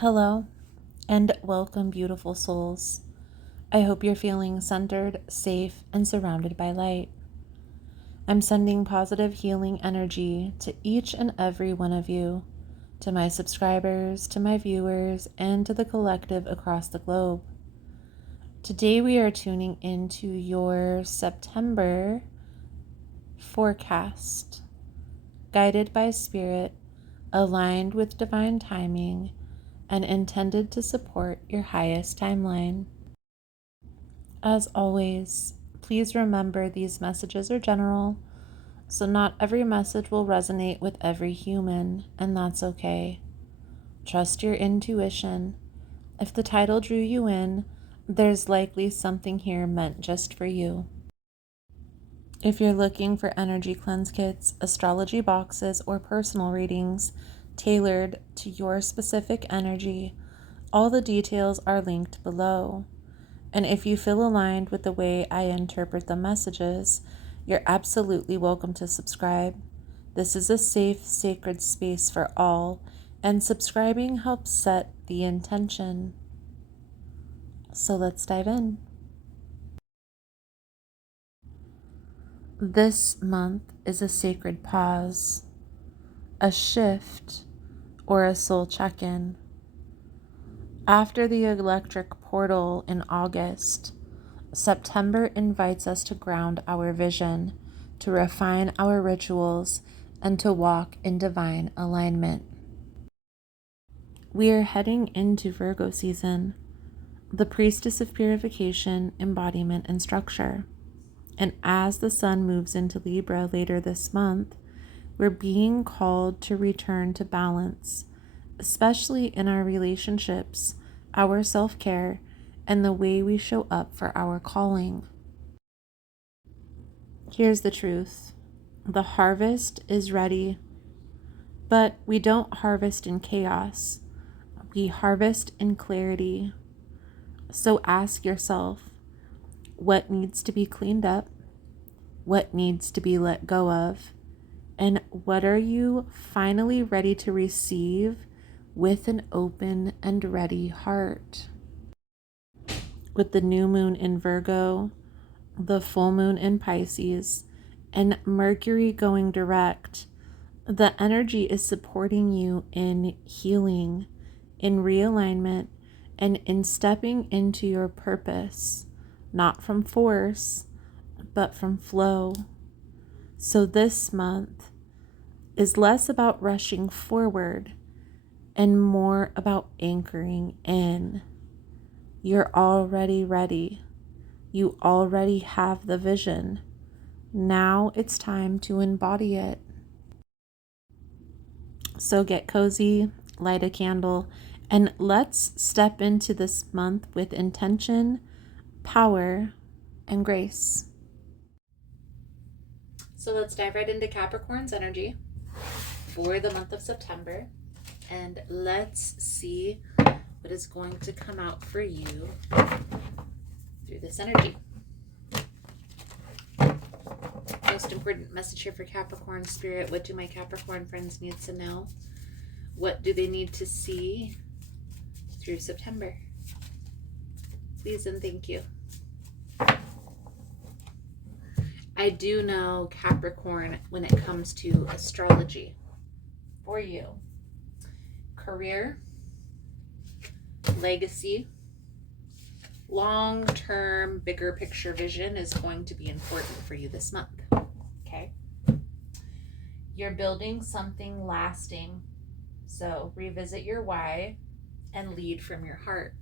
Hello and welcome, beautiful souls. I hope you're feeling centered, safe, and surrounded by light. I'm sending positive healing energy to each and every one of you, to my subscribers, to my viewers, and to the collective across the globe. Today we are tuning into your September forecast, guided by spirit, aligned with divine timing, and intended to support your highest timeline. As always, please remember these messages are general, so not every message will resonate with every human, and that's okay. Trust your intuition. If the title drew you in, there's likely something here meant just for you. If you're looking for energy cleanse kits, astrology boxes, or personal readings tailored to your specific energy, all the details are linked below. And if you feel aligned with the way I interpret the messages, you're absolutely welcome to subscribe. This is a safe, sacred space for all, and subscribing helps set the intention. So let's dive in. This month is a sacred pause, a shift, or a soul check-in. After the electric portal in August, September invites us to ground our vision, to refine our rituals, and to walk in divine alignment. We are heading into Virgo season, the priestess of purification, embodiment, and structure. And as the sun moves into Libra later this month, we're being called to return to balance, especially in our relationships, our self-care, and the way we show up for our calling. Here's the truth. The harvest is ready, but we don't harvest in chaos. We harvest in clarity. So ask yourself, what needs to be cleaned up? What needs to be let go of? And what are you finally ready to receive with an open and ready heart? With the new moon in Virgo, the full moon in Pisces, and Mercury going direct, the energy is supporting you in healing, in realignment, and in stepping into your purpose, not from force, but from flow. So this month is less about rushing forward and more about anchoring in. You're already ready. You already have the vision. Now it's time to embody it. So get cozy, light a candle, and let's step into this month with intention, power, and grace. So let's dive right into Capricorn's energy for the month of September, and let's see what is going to come out for you through this energy. Most important message here for Capricorn Spirit. What do my Capricorn friends need to know? What do they need to see through September? Please and thank you. I do know Capricorn when it comes to astrology for you. Career, legacy, long-term, bigger picture vision is going to be important for you this month. Okay? You're building something lasting. So revisit your why and lead from your heart.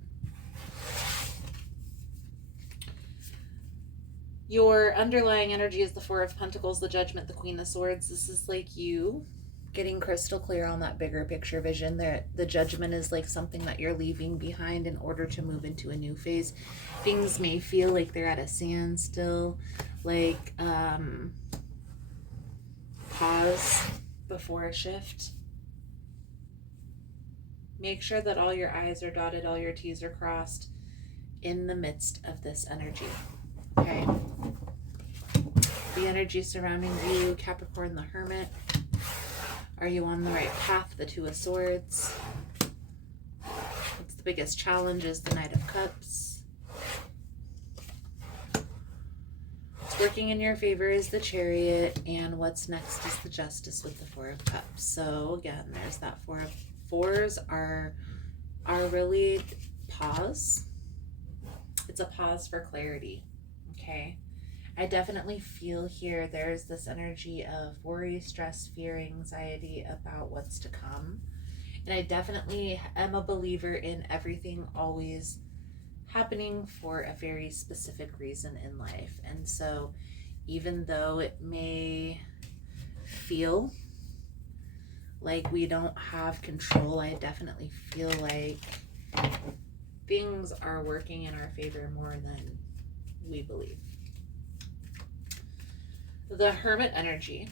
Your underlying energy is the Four of Pentacles, the Judgment, the Queen of Swords. This is like you getting crystal clear on that bigger picture vision. The Judgment is like something that you're leaving behind in order to move into a new phase. Things may feel like they're at a standstill, like pause before a shift. Make sure that all your I's are dotted, all your T's are crossed in the midst of this energy. Okay? The energy surrounding you, Capricorn the Hermit. Are you on the right path? The Two of Swords. biggest challenge is the Knight of Cups. What's working in your favor is the Chariot, and what's next is the Justice with the Four of Cups. So again, there's that Four of Fours are really pause. It's a pause for clarity, okay? I definitely feel here there's this energy of worry, stress, fear, anxiety about what's to come. And I definitely am a believer in everything always happening for a very specific reason in life. And so even though it may feel like we don't have control, I definitely feel like things are working in our favor more than we believe. The Hermit energy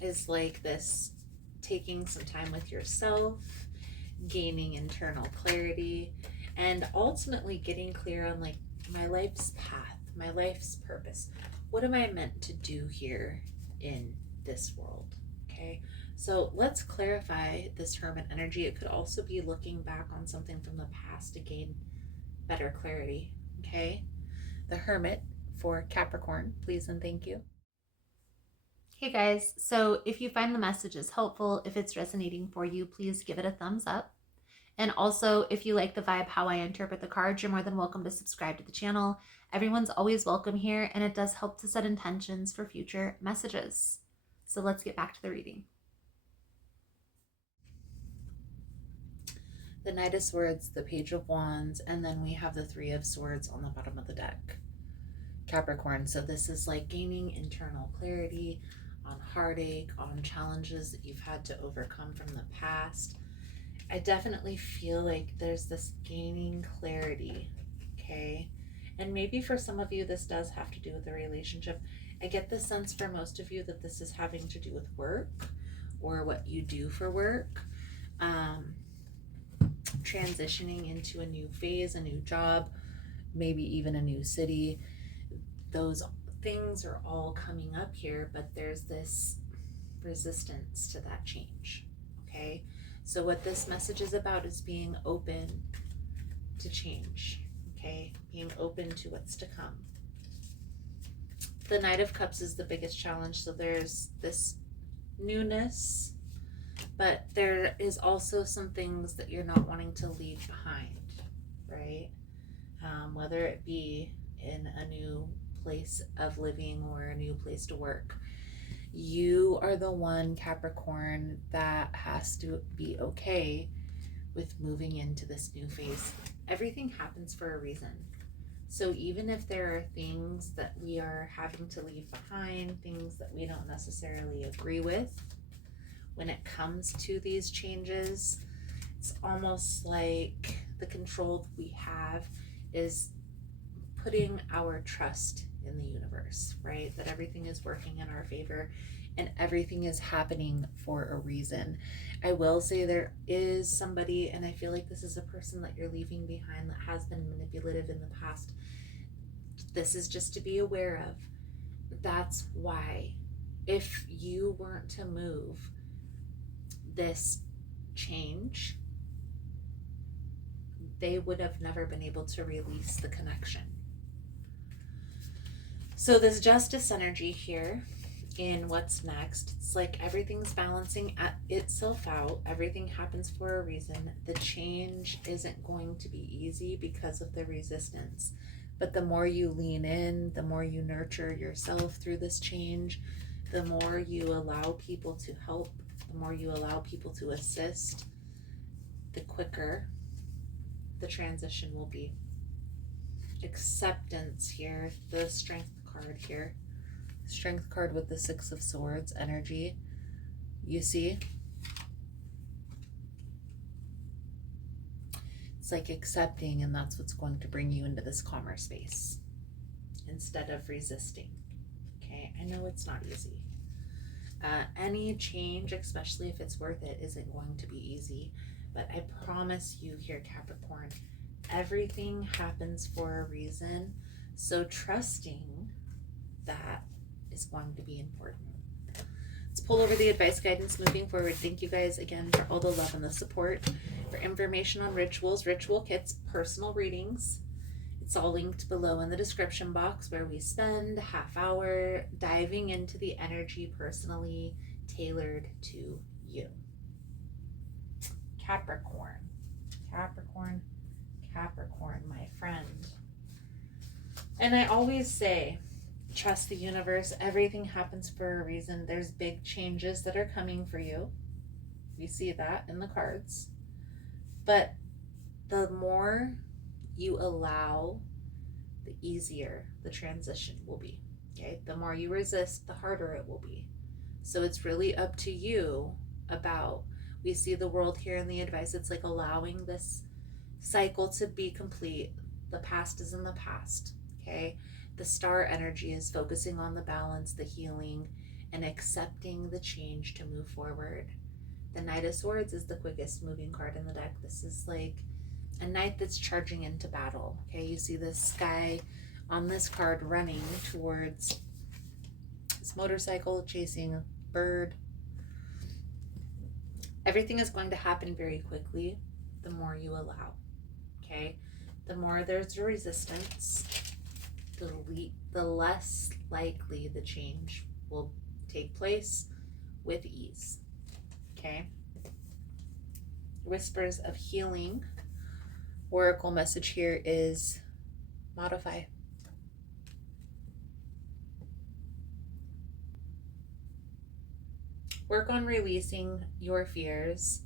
is like this, taking some time with yourself, gaining internal clarity, and ultimately getting clear on like my life's path, my life's purpose. What am I meant to do here in this world? Okay, so let's clarify this Hermit energy. It could also be looking back on something from the past to gain better clarity. Okay, the Hermit for Capricorn, please and thank you. Hey guys, so if you find the messages helpful, if it's resonating for you, please give it a thumbs up. And also, if you like the vibe, how I interpret the cards, you're more than welcome to subscribe to the channel. Everyone's always welcome here, and it does help to set intentions for future messages. So let's get back to the reading. The Knight of Swords, the Page of Wands, and then we have the Three of Swords on the bottom of the deck. Capricorn, so this is like gaining internal clarity on heartache, on challenges that you've had to overcome from the past. I definitely feel like there's this gaining clarity, okay? And maybe for some of you, this does have to do with a relationship. I get the sense for most of you that this is having to do with work or what you do for work. Transitioning into a new phase, a new job, maybe even a new city. Those things are all coming up here, but there's this resistance to that change, okay? So what this message is about is being open to change, okay? Being open to what's to come. The Knight of Cups is the biggest challenge, so there's this newness, but there is also some things that you're not wanting to leave behind, right? Whether it be in a new place of living or a new place to work. You are the one, Capricorn, that has to be okay with moving into this new phase. Everything happens for a reason. So even if there are things that we are having to leave behind, things that we don't necessarily agree with, when it comes to these changes, it's almost like the control we have is putting our trust in the universe, right? That everything is working in our favor and everything is happening for a reason. I will say there is somebody, and I feel like this is a person that you're leaving behind that has been manipulative in the past. This is just to be aware of. That's why if you weren't to move this change, they would have never been able to release the connection. So this Justice energy here in what's next, it's like everything's balancing itself out. Everything happens for a reason. The change isn't going to be easy because of the resistance. But the more you lean in, the more you nurture yourself through this change, the more you allow people to help, the more you allow people to assist, the quicker the transition will be. Acceptance here, the Strength card here. Strength card with the Six of Swords energy. You see? It's like accepting, and that's what's going to bring you into this calmer space instead of resisting. Okay, I know it's not easy. Any change, especially if it's worth it, isn't going to be easy. But I promise you here, Capricorn, everything happens for a reason. So trusting that is going to be important. Let's pull over the advice guidance moving forward. Thank you guys again for all the love and the support. For information on rituals, ritual kits, personal readings, it's all linked below in the description box, where we spend a half hour diving into the energy personally tailored to you. Capricorn, Capricorn, Capricorn, my friend. And I always say, trust the universe. Everything happens for a reason. There's big changes that are coming for you. We see that in the cards. But the more you allow, the easier the transition will be. Okay? The more you resist, the harder it will be. So it's really up to you about, we see the world here in the advice. It's like allowing this cycle to be complete. The past is in the past. Okay? The star energy is focusing on the balance, the healing, and accepting the change to move forward. The Knight of Swords is the quickest moving card in the deck. This is like a knight that's charging into battle. Okay, you see this guy on this card running towards this motorcycle, chasing a bird. Everything is going to happen very quickly the more you allow. Okay, the more there's a resistance, the less likely the change will take place with ease. Okay. Whispers of healing. Oracle message here is modify. Work on releasing your fears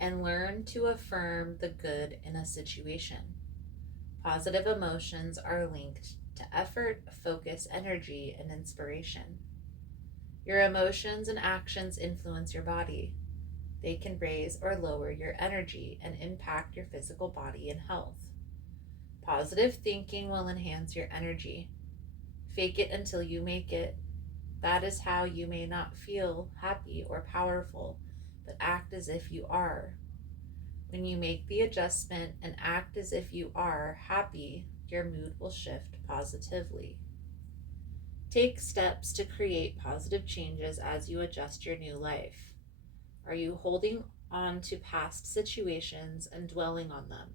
and learn to affirm the good in a situation. Positive emotions are linked to effort, focus, energy, and inspiration. Your emotions and actions influence your body. They can raise or lower your energy and impact your physical body and health. Positive thinking will enhance your energy. Fake it until you make it. That is how you may not feel happy or powerful, but act as if you are. When you make the adjustment and act as if you are happy, your mood will shift positively. Take steps to create positive changes as you adjust your new life. Are you holding on to past situations and dwelling on them?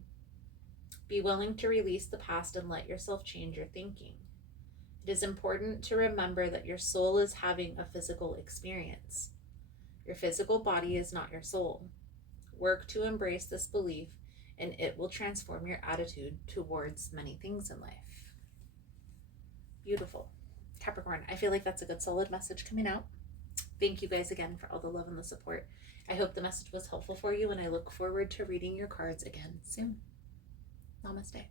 Be willing to release the past and let yourself change your thinking. It is important to remember that your soul is having a physical experience. Your physical body is not your soul. Work to embrace this belief, and it will transform your attitude towards many things in life. Beautiful. Capricorn, I feel like that's a good solid message coming out. Thank you guys again for all the love and the support. I hope the message was helpful for you, and I look forward to reading your cards again soon. Namaste.